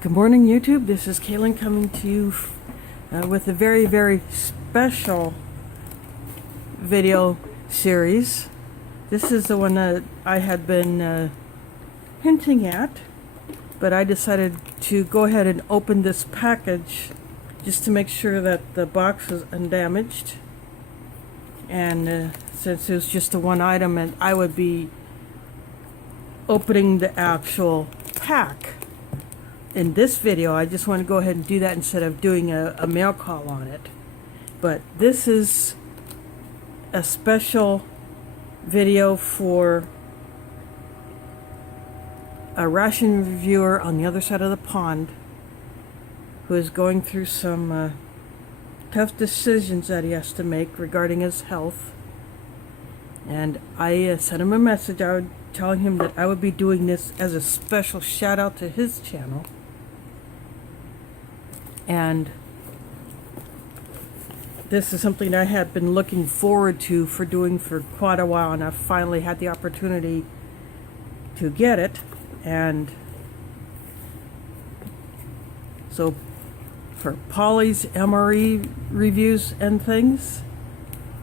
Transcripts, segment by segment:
Good morning, YouTube. This is Kaylin coming to you with a very, very special video series. This is the one that I had been hinting at, but I decided to go ahead and open this package just to make sure that the box is undamaged. And since it was just a one item and I would be opening the actual pack in this video, I just want to go ahead and do that instead of doing a mail call on it. But this is a special video for a Ration reviewer on the other side of the pond who is going through some tough decisions that he has to make regarding his health. And I sent him a message telling him that I would be doing this as a special shout out to his channel. And this is something I had been looking forward to for doing for quite a while, and I finally had the opportunity to get it. And so for Pauly's MRE reviews and things,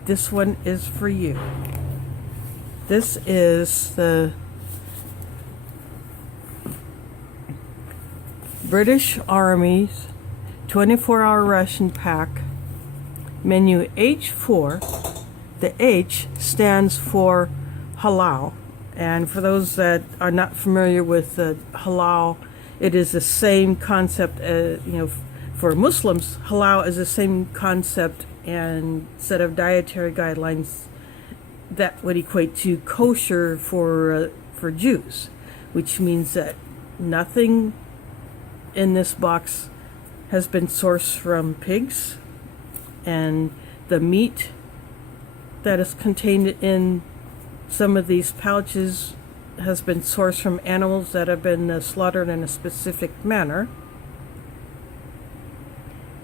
this one is for you. This is the British Army's 24-hour ration pack, menu H4. The H stands for halal, and for those that are not familiar with halal, it is the same concept as, for Muslims, halal is the same concept and set of dietary guidelines that would equate to kosher for Jews, which means that nothing in this box has been sourced from pigs, and the meat that is contained in some of these pouches has been sourced from animals that have been slaughtered in a specific manner.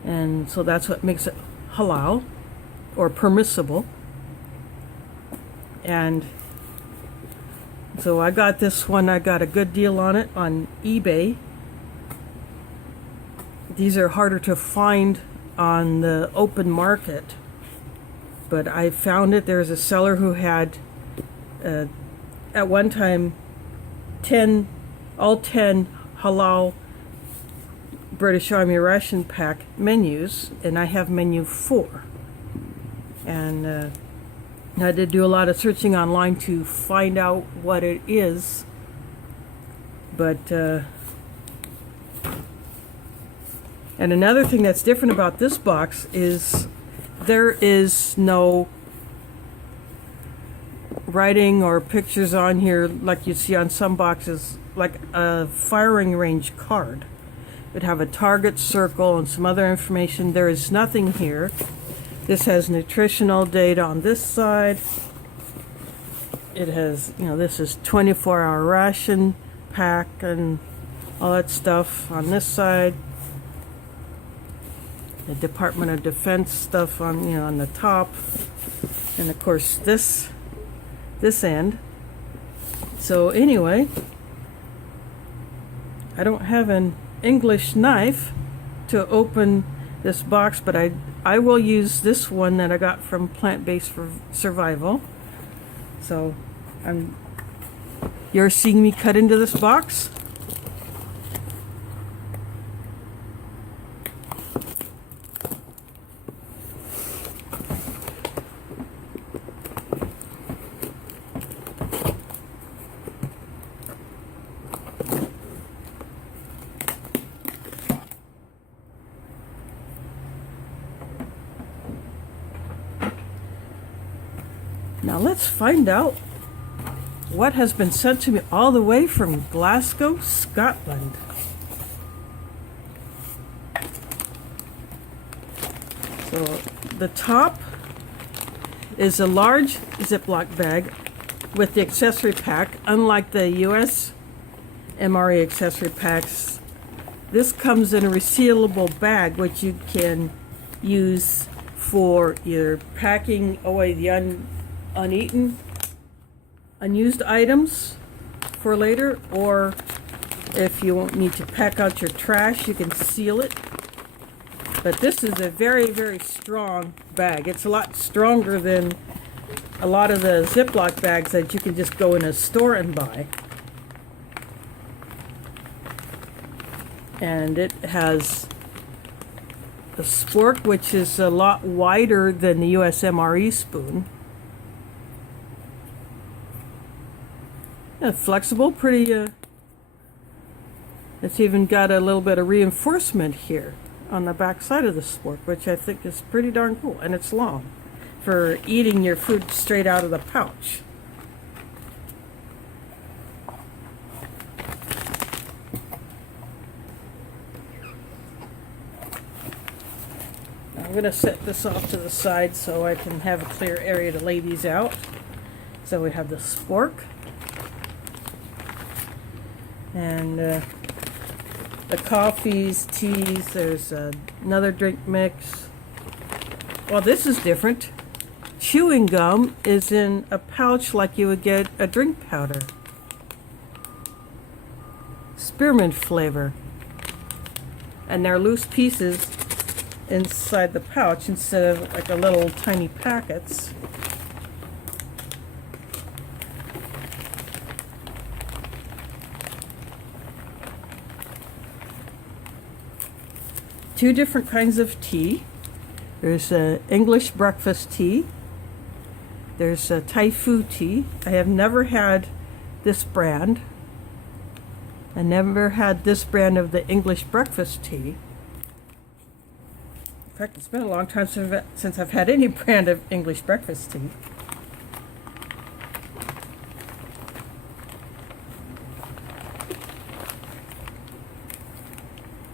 And so that's what makes it halal or permissible. And so I got this one. I got a good deal on it on eBay. These are harder to find on the open market, but I found it. There's a seller who had at one time all 10 halal British Army ration pack menus, and I have menu 4. And I did do a lot of searching online to find out what it is, but and another thing that's different about this box is there is no writing or pictures on here like you see on some boxes, like a firing range card. It'd have a target circle and some other information. There is nothing here. This has nutritional data on this side. It has, this is 24-hour ration pack and all that stuff on this side. The Department of Defense stuff on on the top, and of course this end. So anyway, I don't have an English knife to open this box, but I will use this one that I got from Plant-Based Survival. So you're seeing me cut into this box. Now let's find out what has been sent to me all the way from Glasgow, Scotland. So the top is a large Ziploc bag with the accessory pack. Unlike the US MRE accessory packs, this comes in a resealable bag which you can use for either packing away the unused items for later, or If you need to pack out your trash, you can seal it. But this is a very, very strong bag. It's a lot stronger than a lot of the Ziploc bags that you can just go in a store and buy. And it has a spork, which is a lot wider than the USMRE spoon. Flexible, pretty, it's even got a little bit of reinforcement here on the back side of the spork, which I think is pretty darn cool. And it's long for eating your food straight out of the pouch. I'm going to set this off to the side so I can have a clear area to lay these out. So we have the spork. And the coffees, teas, there's another drink mix. Well, this is different. Chewing gum is in a pouch like you would get a drink powder. Spearmint flavor. And they're loose pieces inside the pouch instead of like a little tiny packets. Two different kinds of tea. There's English breakfast tea. There's Thai food tea. I have never had this brand. I never had this brand of the English breakfast tea. In fact, it's been a long time since I've had any brand of English breakfast tea.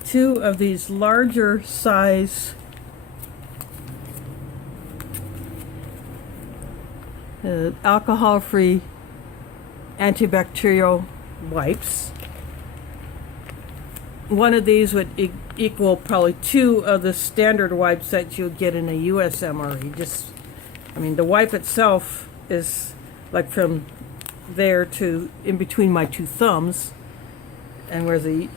Two of these larger size alcohol-free antibacterial wipes. One of these would equal probably two of the standard wipes that you would get in a USMRE. I mean, the wipe itself is like from there to in between my two thumbs, and whereas the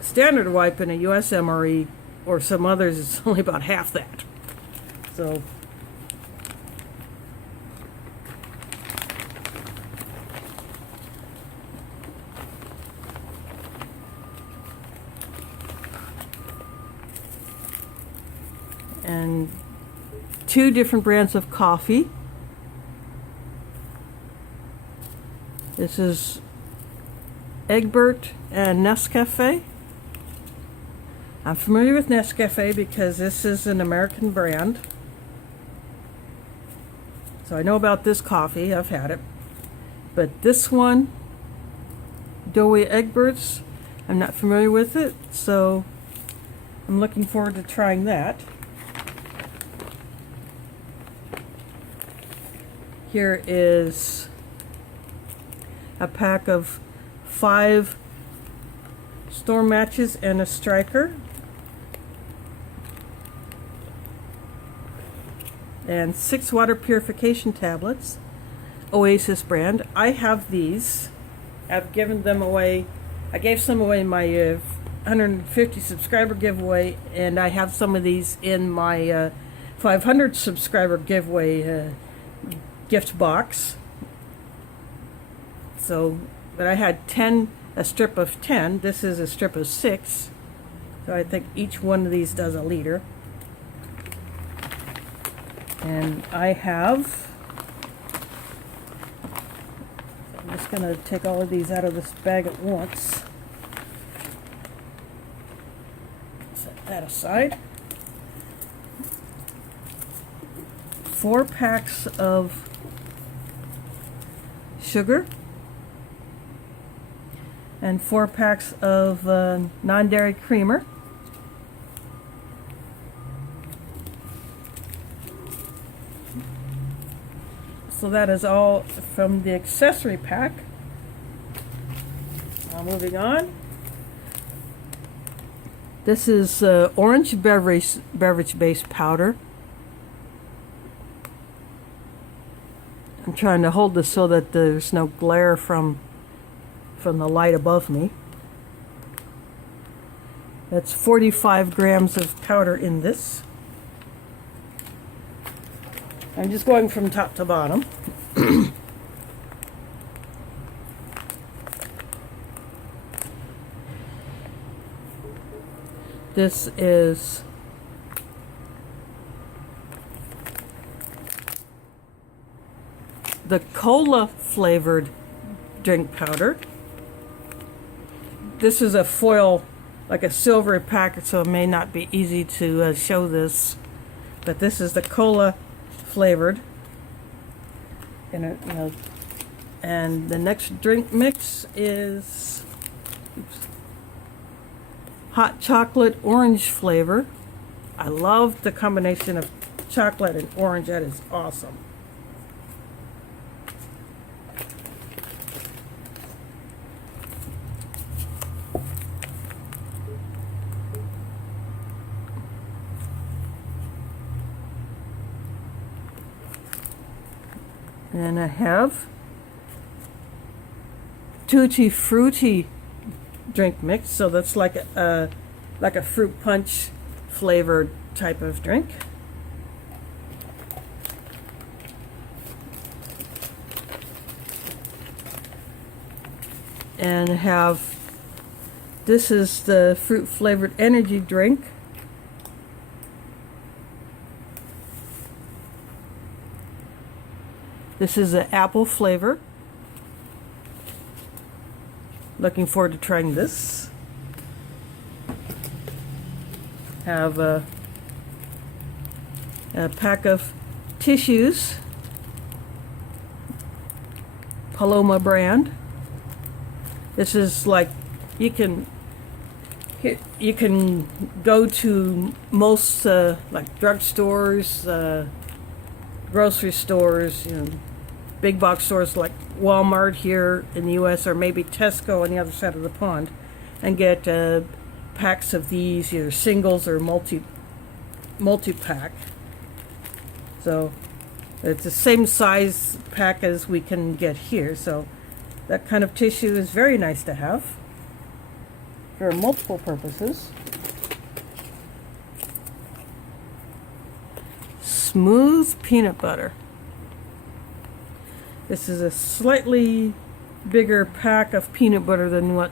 standard wipe in a USMRE or some others is only about half that. So and two different brands of coffee. This is Egbert and Nescafe. I'm familiar with Nescafe because this is an American brand. So I know about this coffee, I've had it. But this one, Douwe Egberts, I'm not familiar with it, so I'm looking forward to trying that. Here is a pack of 5 storm matches and a striker. And 6 water purification tablets, Oasis brand. I have these. I've given them away. I gave some away in my 150 subscriber giveaway, and I have some of these in my 500 subscriber giveaway gift box. So, but I had a strip of 10. This is a strip of 6. So I think each one of these does a liter. And I have, I'm just going to take all of these out of this bag at once. Set that aside. 4 packs of sugar and 4 packs of non-dairy creamer. So that is all from the accessory pack. Now moving on. This is orange beverage-based powder. I'm trying to hold this so that there's no glare from the light above me. That's 45 grams of powder in this. I'm just going from top to bottom. This is the cola flavored drink powder. This is a foil, like a silver packet, so it may not be easy to show this, but this is the cola flavored. And the next drink mix is hot chocolate orange flavor. I love the combination of chocolate and orange. That is awesome. And I have Tutti Frutti drink mix, so that's like a fruit punch flavored type of drink. And have, this is the fruit flavored energy drink. This is an apple flavor. Looking forward to trying this. Have a pack of tissues, Paloma brand. This is like, you can go to most like drugstores, grocery stores, big box stores like Walmart here in the US, or maybe Tesco on the other side of the pond, and get packs of these, either singles or multi-pack. So it's the same size pack as we can get here, so that kind of tissue is very nice to have for multiple purposes. Smooth peanut butter. This is a slightly bigger pack of peanut butter than what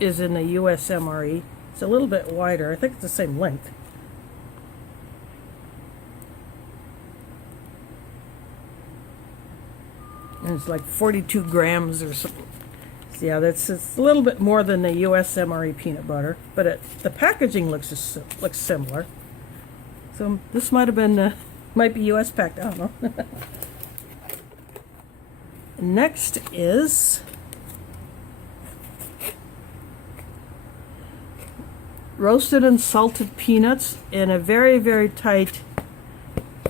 is in the US MRE. It's a little bit wider. I think it's the same length. And it's like 42 grams or something. So yeah, it's a little bit more than the US MRE peanut butter, but the packaging looks similar. So this might have been might be US packed. I don't know. Next is roasted and salted peanuts in a very, very tight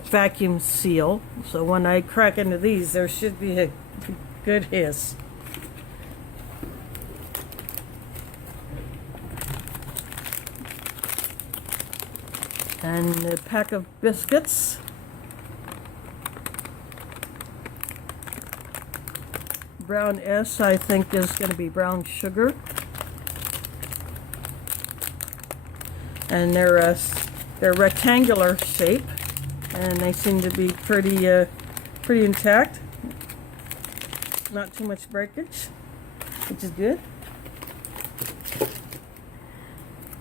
vacuum seal. So when I crack into these, there should be a good hiss. And a pack of biscuits. Brown S, I think, is going to be brown sugar. And they're rectangular shape, and they seem to be pretty intact. Not too much breakage, which is good.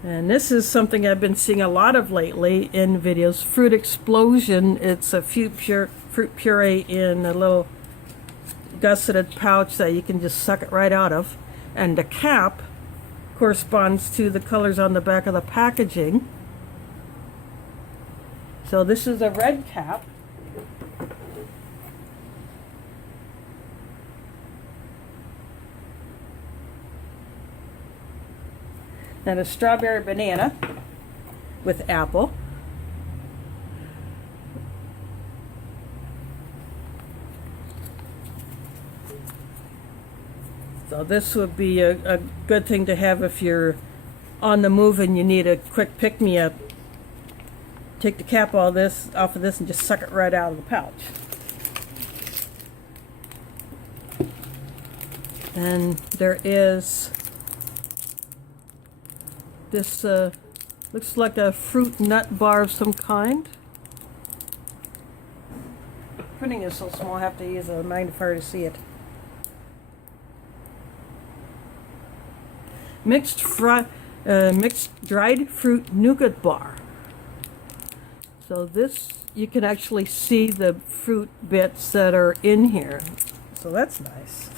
And this is something I've been seeing a lot of lately in videos. Fruit Explosion. It's a fruit puree in a little gusseted pouch that you can just suck it right out of. And the cap corresponds to the colors on the back of the packaging. So this is a red cap. And a strawberry banana with apple. So this would be a good thing to have if you're on the move and you need a quick pick-me-up. Take the cap off of this and just suck it right out of the pouch. This looks like a fruit nut bar of some kind. Printing is so small I have to use a magnifier to see it. Mixed dried fruit nougat bar. So this, you can actually see the fruit bits that are in here. So that's nice.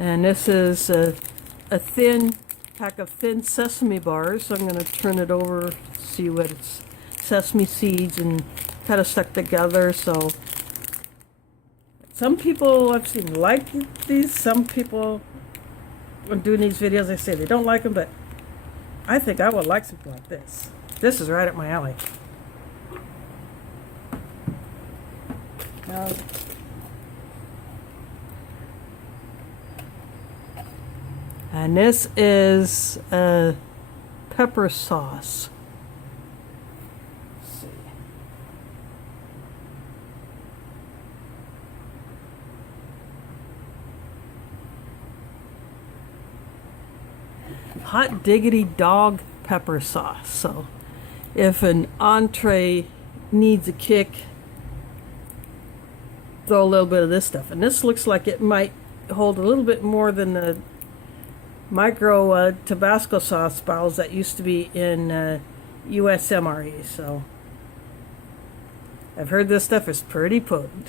And this is a thin pack of thin sesame bars. So I'm going to turn it over, see what it's sesame seeds and kind of stuck together. So some people I've seen like these. Some people, when doing these videos, they say they don't like them, but I think I would like something like this. This is right up my alley. Now, and this is pepper sauce. Let's see. Hot diggity dog pepper sauce. So if an entree needs a kick, throw a little bit of this stuff. And this looks like it might hold a little bit more than the micro Tabasco sauce bottles that used to be in USMRE. So I've heard this stuff is pretty potent.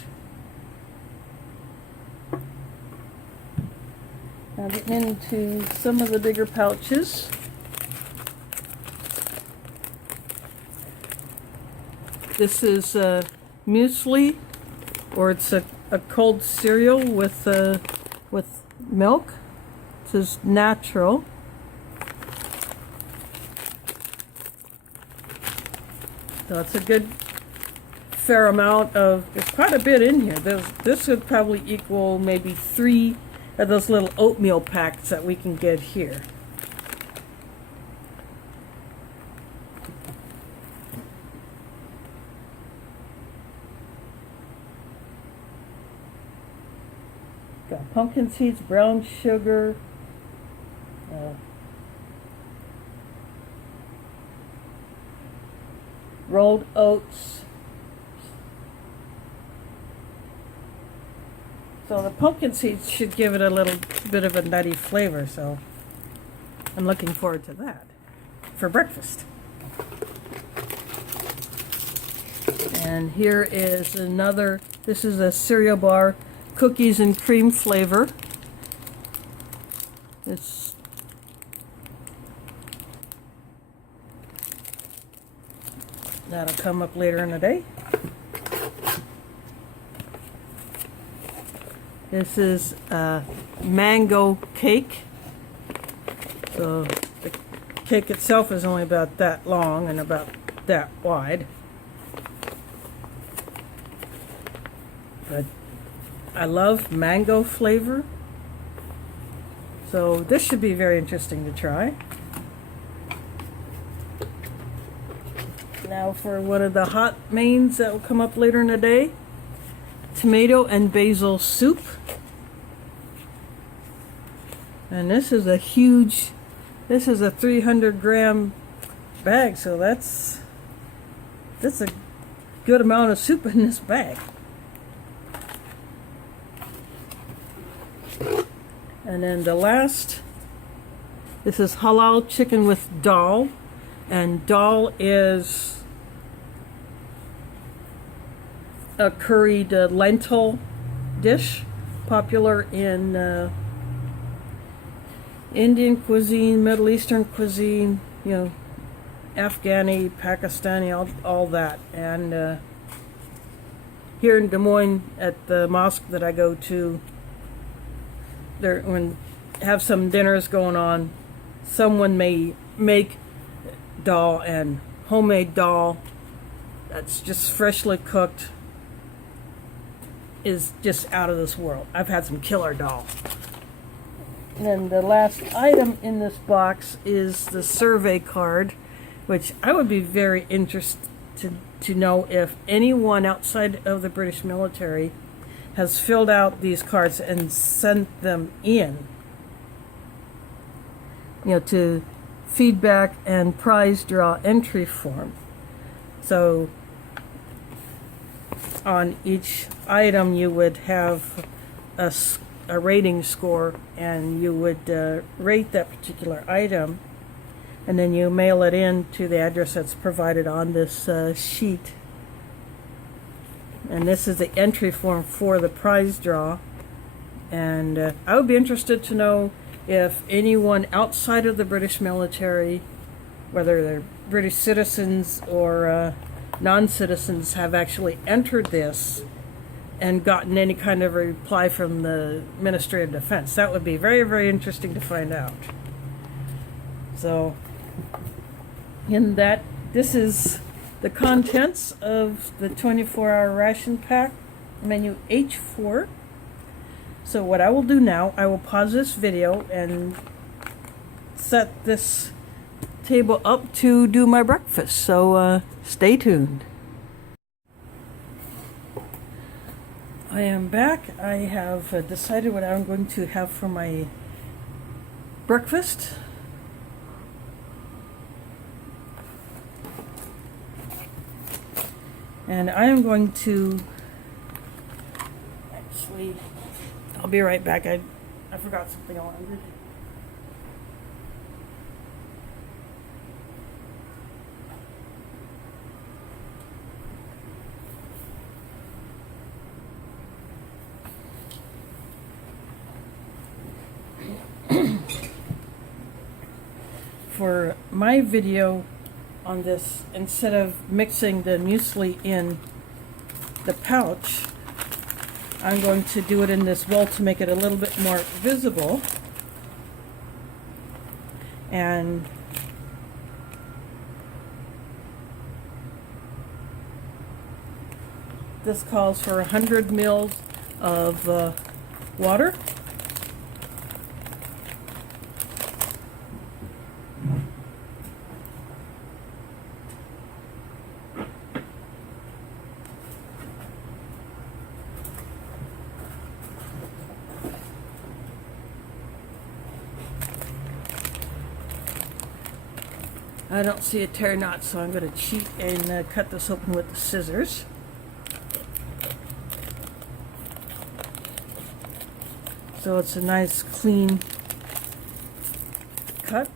Now getting into some of the bigger pouches. This is muesli, or it's a cold cereal with milk. This is natural. So it's a good fair amount of, there's quite a bit in here. This would probably equal maybe 3 of those little oatmeal packs that we can get here. Got pumpkin seeds, brown sugar, rolled oats. So the pumpkin seeds should give it a little bit of a nutty flavor, so I'm looking forward to that for breakfast. And here is another, this is a cereal bar, cookies and cream flavor. That'll come up later in the day. This is a mango cake. So the cake itself is only about that long and about that wide. But I love mango flavor. So this should be very interesting to try. Now for one of the hot mains that will come up later in the day. Tomato and basil soup. And this is a huge, this is a 300-gram bag, so that's a good amount of soup in this bag. And then the last, this is halal chicken with dal, and dal is a curried lentil dish, popular in Indian cuisine, Middle Eastern cuisine, you know, Afghani, Pakistani, all that. And here in Des Moines, at the mosque that I go to, there, when have some dinners going on, someone may make dal, and homemade dal that's just freshly cooked is just out of this world. I've had some killer dal. And then the last item in this box is the survey card, which I would be very interested to know if anyone outside of the British military has filled out these cards and sent them in, to feedback and prize draw entry form. So on each item you would have a rating score, and you would rate that particular item, and then you mail it in to the address that's provided on this sheet. And this is the entry form for the prize draw. And I would be interested to know if anyone outside of the British military, whether they're British citizens or non-citizens, have actually entered this and gotten any kind of reply from the Ministry of Defense. That would be very, very interesting to find out. So, this is the contents of the 24-hour ration pack, menu H4. So what I will do now, I will pause this video and set this table up to do my breakfast. So stay tuned. I am back. I have decided what I'm going to have for my breakfast. And I am going to, actually, I'll be right back. I forgot something I wanted to do. For my video on this, instead of mixing the muesli in the pouch, I'm going to do it in this bowl to make it a little bit more visible. And this calls for 100 mils of water. I don't see a tear knot, so I'm going to cheat and cut this open with the scissors. So it's a nice clean cut.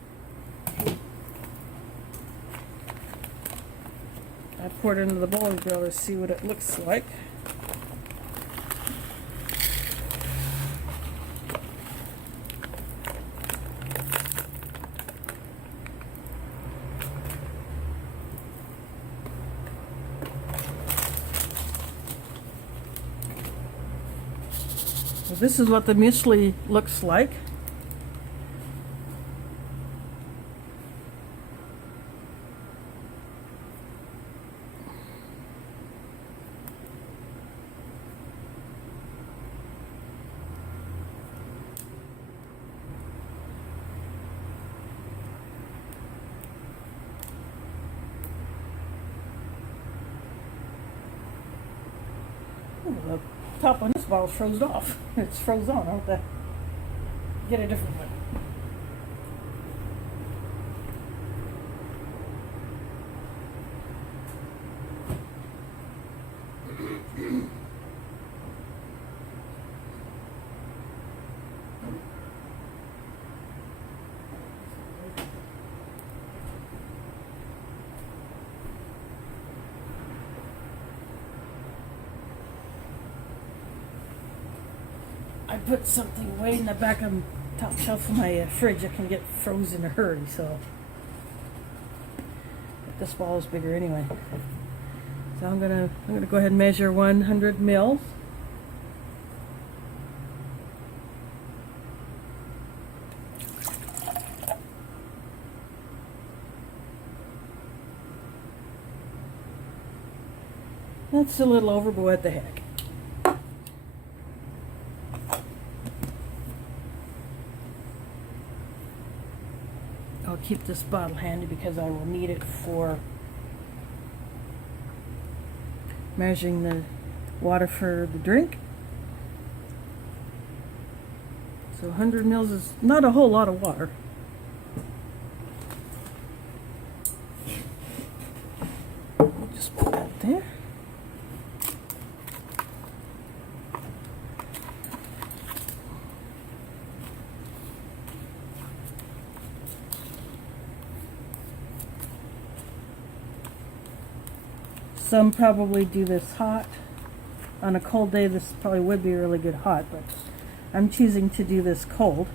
I poured it into the bowl to be able to see what it looks like. So this is what the muesli looks like. Ooh, the top on this bottle froze off. It's froze on. I'll have to get a different one. I put something way in the back of the top shelf of my fridge. I can get frozen in a hurry, so. But this ball is bigger anyway. So I'm gonna go ahead and measure 100 mils. That's a little over, but what the heck. I'll keep this bottle handy because I will need it for measuring the water for the drink. So 100 mils is not a whole lot of water. Just put that there. Some probably do this hot. On a cold day, this probably would be really good hot, but I'm choosing to do this cold.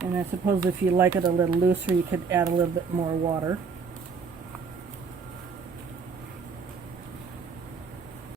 And I suppose if you like it a little looser, you could add a little bit more water.